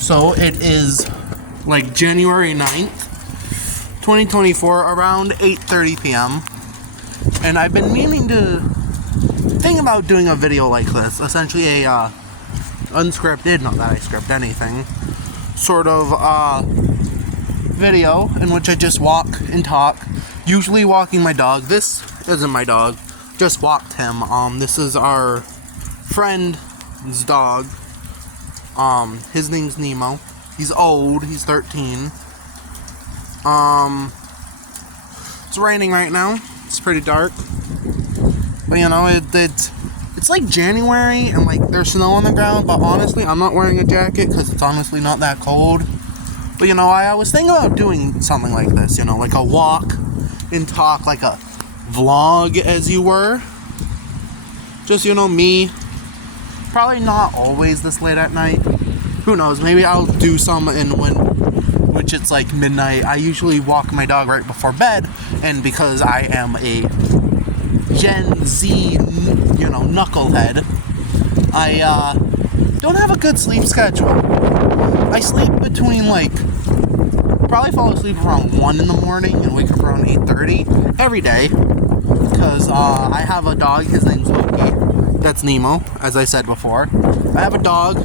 So it is like January 9th, 2024, around 8:30 p.m. And I've been meaning to think about doing a video like this, essentially a unscripted, not that I script anything, sort of video in which I just walk and talk, usually walking my dog. This isn't my dog, just walked him. This is our friend's dog. His name's Nemo. He's old, he's 13. It's raining right now. It's pretty dark. But you know, it's like January and like there's snow on the ground, but honestly, I'm not wearing a jacket because it's honestly not that cold. But you know, I was thinking about doing something like this, you know, like a walk and talk, like a vlog as you were. Just, you know, me. Probably not always this late at night. Who knows, maybe I'll do some which it's like midnight. I usually walk my dog right before bed, and because I am a Gen Z, you know, knucklehead, I don't have a good sleep schedule. I sleep between probably fall asleep around 1 in the morning and wake up around 8:30 every day, because I have a dog. His name's Loki. That's Nemo, as I said before. I have a dog.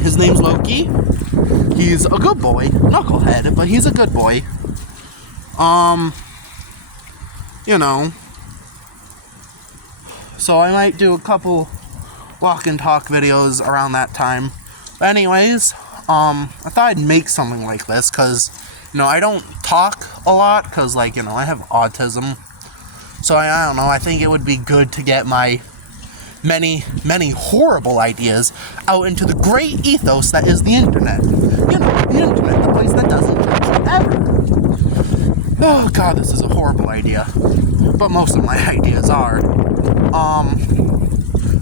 His name's Loki. He's a good boy, knucklehead, but he's a good boy. You know. So I might do a couple walk and talk videos around that time. But anyways, I thought I'd make something like this because, you know, I don't talk a lot because, like, you know, I have autism. So I don't know, I think it would be good to get my many, many horrible ideas out into the great ethos that is the internet. You know, the internet, the place that doesn't judge you ever. Oh god, this is a horrible idea. But most of my ideas are.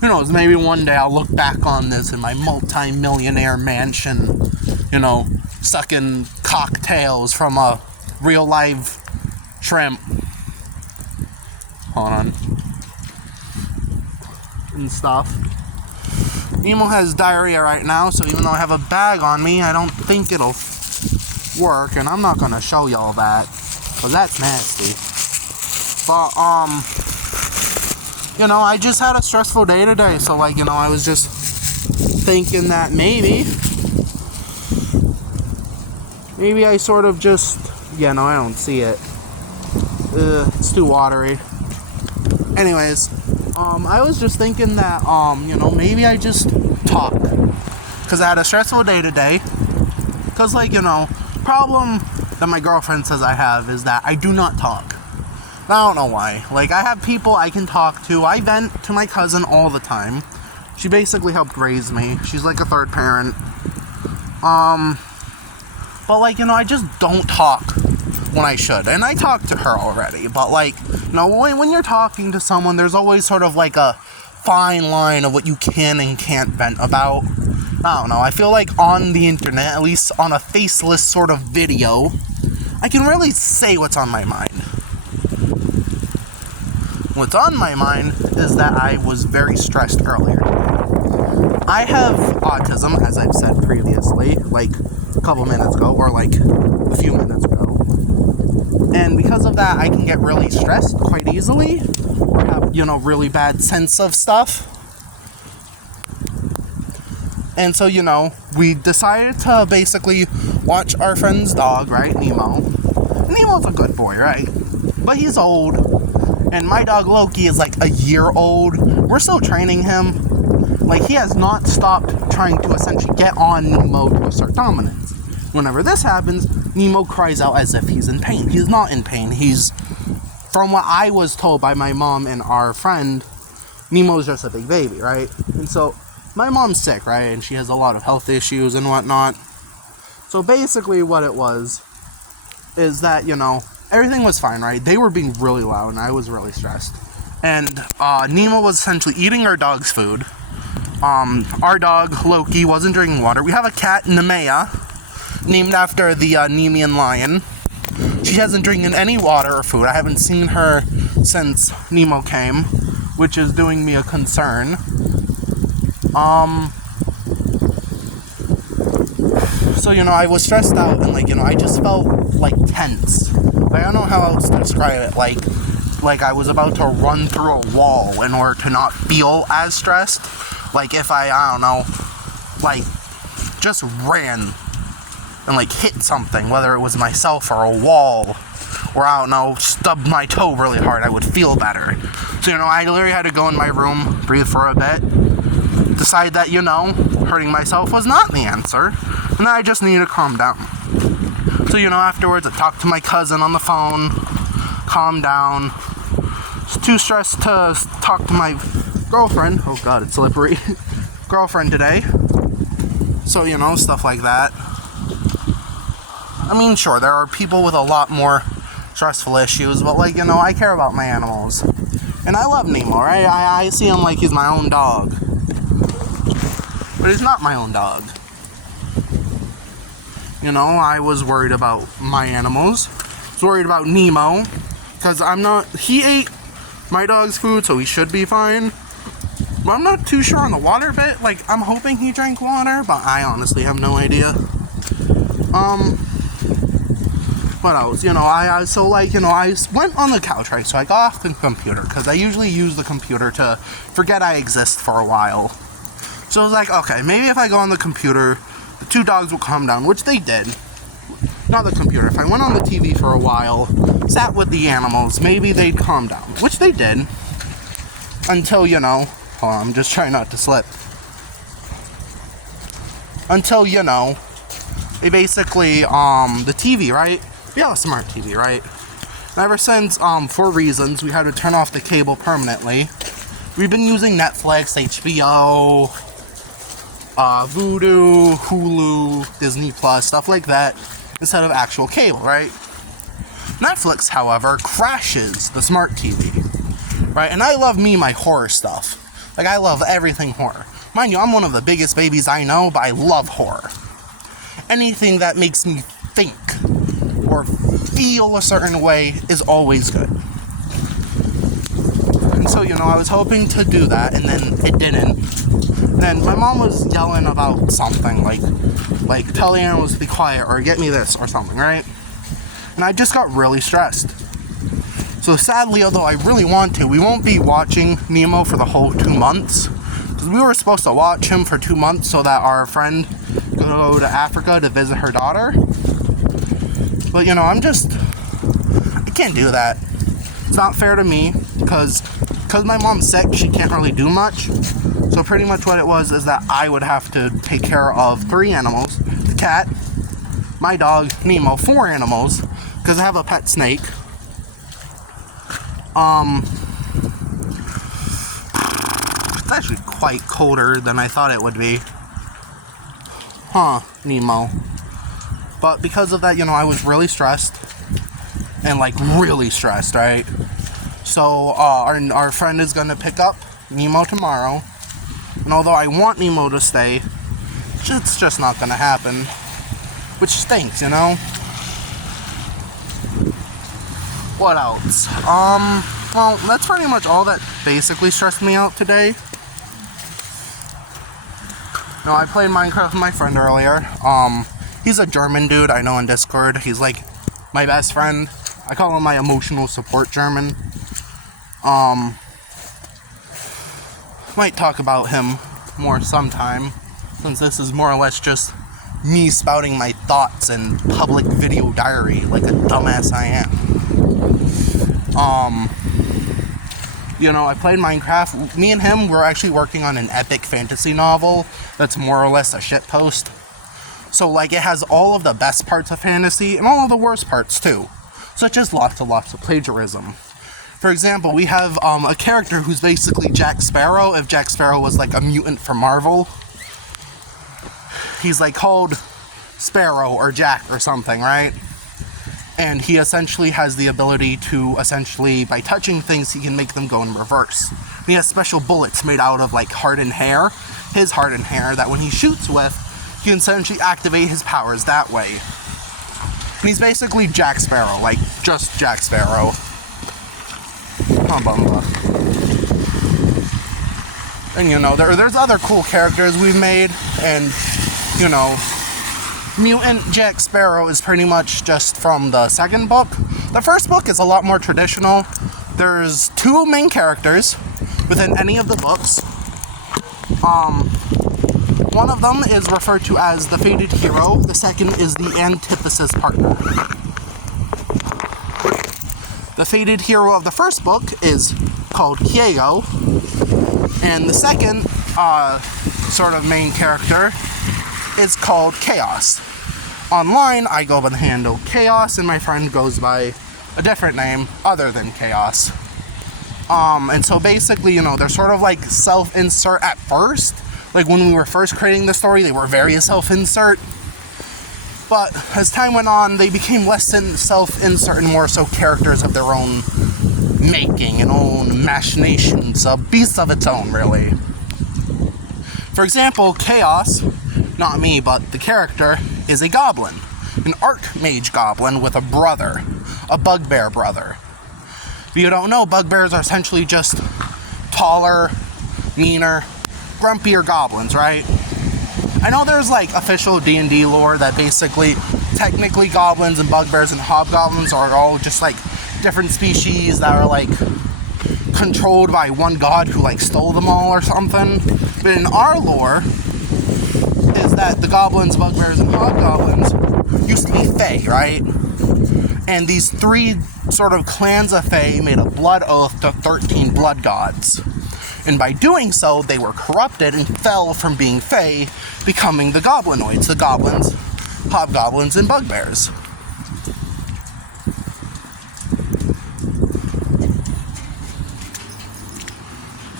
Who knows, maybe one day I'll look back on this in my multi-millionaire mansion, you know, sucking cocktails from a real live shrimp. Hold on. And stuff. Nemo has diarrhea right now, so even though I have a bag on me, I don't think it'll work, and I'm not gonna show y'all that, because that's nasty. But, you know, I just had a stressful day today, so, like, you know, I was just thinking that maybe I sort of just, yeah, no, I don't see it. It's too watery. Anyways, I was just thinking that, you know, maybe I just talk, because I had a stressful day today, because, like, you know, problem that my girlfriend says I have is that I do not talk. I don't know why. Like, I have people I can talk to. I vent to my cousin all the time. She basically helped raise me. She's like a third parent. But, like, you know, I just don't talk when I should. And I talked to her already. But, like, you know, when you're talking to someone, there's always sort of like a fine line of what you can and can't vent about. I don't know. I feel like on the internet, at least on a faceless sort of video, I can really say what's on my mind. What's on my mind is that I was very stressed earlier. I have autism, as I've said previously, like a couple minutes ago, or like a few minutes ago. And because of that, I can get really stressed quite easily, or have, you know, really bad sense of stuff. And so, you know, we decided to basically watch our friend's dog, right, Nemo. Nemo's a good boy, right? But he's old. And my dog Loki is like a year old. We're still training him. Like, he has not stopped trying to essentially get on Nemo to assert dominance. Whenever this happens, Nemo cries out as if he's in pain. He's not in pain. He's, from what I was told by my mom and our friend, Nemo's just a big baby, right? And so, my mom's sick, right? And she has a lot of health issues and whatnot. So basically what it was is that, you know, everything was fine, right? They were being really loud, and I was really stressed. And Nemo was essentially eating our dog's food. Our dog, Loki, wasn't drinking water. We have a cat, Nemea, named after the Nemean lion. She hasn't drinking any water or food. I haven't seen her since Nemo came, which is doing me a concern. So, I was stressed out and, I just felt, tense. I don't know how else to describe it. Like I was about to run through a wall in order to not feel as stressed. Like if I don't know, just ran and, hit something, whether it was myself or a wall, or I don't know, stubbed my toe really hard, I would feel better. So, I literally had to go in my room, breathe for a bit, decide that, hurting myself was not the answer, and I just needed to calm down. So, afterwards I talked to my cousin on the phone, calmed down. I was too stressed to talk to my girlfriend. Oh god, it's slippery. Girlfriend today. So, stuff like that. I mean, sure, there are people with a lot more stressful issues, but, I care about my animals. And I love Nemo, right? I see him like he's my own dog. But he's not my own dog. I was worried about my animals. I was worried about Nemo, because he ate my dog's food, so he should be fine. But I'm not too sure on the water bit. I'm hoping he drank water, but I honestly have no idea. What else? I went on the couch, right? So I got off the computer, because I usually use the computer to forget I exist for a while. So I was like, okay, maybe if I go on the computer, the two dogs will calm down, which they did. Not the computer. If I went on the TV for a while, sat with the animals, maybe they'd calm down, which they did. Until, hold on, I'm just trying not to slip. Until, they basically, the TV, right? We have a smart TV, right? And ever since, for reasons, we had to turn off the cable permanently. We've been using Netflix, HBO, Vudu, Hulu, Disney Plus, stuff like that, instead of actual cable, right? Netflix, however, crashes the smart TV, right? And I love my horror stuff. I love everything horror. Mind you, I'm one of the biggest babies I know, but I love horror. Anything that makes me think or feel a certain way is always good. And so, I was hoping to do that, and then it didn't. Then my mom was yelling about something, like tell the animals to be quiet, or get me this, or something, right? And I just got really stressed. So sadly, although I really want to, we won't be watching Nemo for the whole 2 months. Because we were supposed to watch him for 2 months so that our friend could go to Africa to visit her daughter. But, I can't do that. It's not fair to me, because my mom's sick, she can't really do much. So pretty much what it was is that I would have to take care of 3 animals. The cat, my dog, Nemo, 4 animals, because I have a pet snake. It's actually quite colder than I thought it would be. Nemo. But because of that, I was really stressed. And, really stressed, right? So, our friend is gonna pick up Nemo tomorrow. And although I want Nemo to stay, it's just not gonna happen. Which stinks, What else? Well, that's pretty much all that basically stressed me out today. No, I played Minecraft with my friend earlier. He's a German dude I know on Discord. He's my best friend. I call him my emotional support German. Might talk about him more sometime, since this is more or less just me spouting my thoughts in public video diary like a dumbass I am. I played Minecraft. Me and him were actually working on an epic fantasy novel that's more or less a shitpost. So, it has all of the best parts of fantasy and all of the worst parts, too. Such as lots of plagiarism. For example, we have a character who's basically Jack Sparrow, if Jack Sparrow was, a mutant from Marvel. He's, called Sparrow or Jack or something, right? And he essentially has the ability to, by touching things, he can make them go in reverse. And he has special bullets made out of, hardened hair, his hardened hair, that when he shoots with, he can essentially activate his powers that way. And he's basically Jack Sparrow, just Jack Sparrow. And, there's other cool characters we've made, and, Mutant Jack Sparrow is pretty much just from the second book. The first book is a lot more traditional. There's 2 main characters within any of the books. One of them is referred to as the fated hero. The second is the antithesis partner. The fated hero of the first book is called Kiego, and the second sort of main character is called Chaos. Online, I go by the handle Chaos, and my friend goes by a different name other than Chaos. And so basically, you know, they're sort of like self-insert at first. Like when we were first creating the story, they were very self-insert. But as time went on, they became less than self-insert and more so characters of their own making and own machinations, a beast of its own, really. For example, Chaos, not me, but the character, is a goblin. An archmage goblin with a brother, a bugbear brother. If you don't know, bugbears are essentially just taller, meaner, grumpier goblins, right? I know there's like official D&D lore that basically, technically goblins and bugbears and hobgoblins are all just like different species that are like controlled by one god who like stole them all or something. But in our lore, is that the goblins, bugbears, and hobgoblins used to be fae, right? And these 3 sort of clans of fae made a blood oath to 13 blood gods. And by doing so, they were corrupted and fell from being fae, becoming the goblinoids, the goblins, hobgoblins, and bugbears.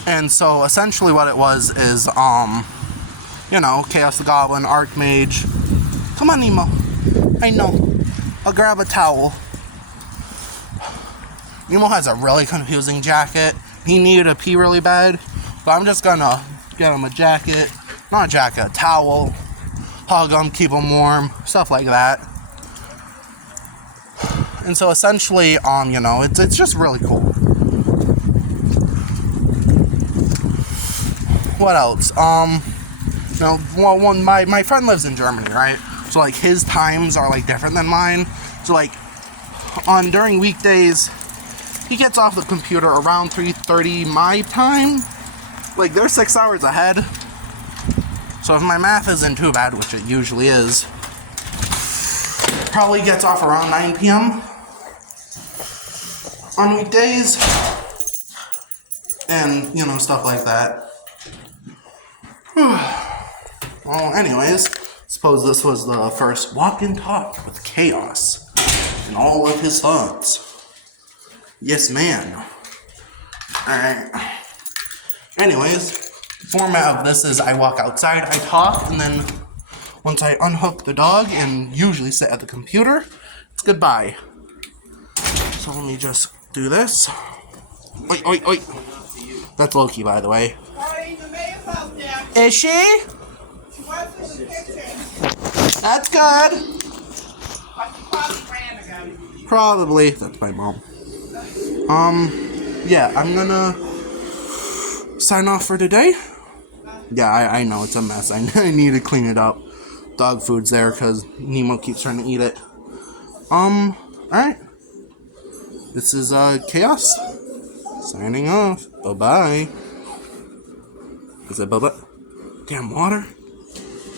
And so essentially what it was is, you know, Chaos the Goblin, Archmage. Come on, Nemo. I know. I'll grab a towel. Nemo has a really confusing jacket. He needed to pee really bad, but I'm just gonna get him a jacket. Not a jacket, a towel. Hug him, keep him warm, stuff like that. And so essentially, you know, it's just really cool. What else? You know, well, my friend lives in Germany, right? So like his times are like different than mine. So like during weekdays, he gets off the computer around 3:30 my time. Like they're 6 hours ahead. So if my math isn't too bad, which it usually is, probably gets off around 9 p.m. on weekdays. And, you know, stuff like that. Well, anyways, suppose this was the first walk and talk with Chaos and all of his thoughts. Yes, man. Alright. Anyways, the format of this is I walk outside, I talk, and then once I unhook the dog and usually sit at the computer, it's goodbye. So let me just do this. Oi, oi, oi. That's Loki, by the way. Is she? She was in the kitchen. That's good. But she probably ran ago. Probably. That's my mom. Yeah, I'm gonna sign off for today. Yeah, I know it's a mess. I need to clean it up. Dog food's there because Nemo keeps trying to eat it. Alright. This is Chaos. Signing off. Bye-bye. Is it bye-bye? Damn water.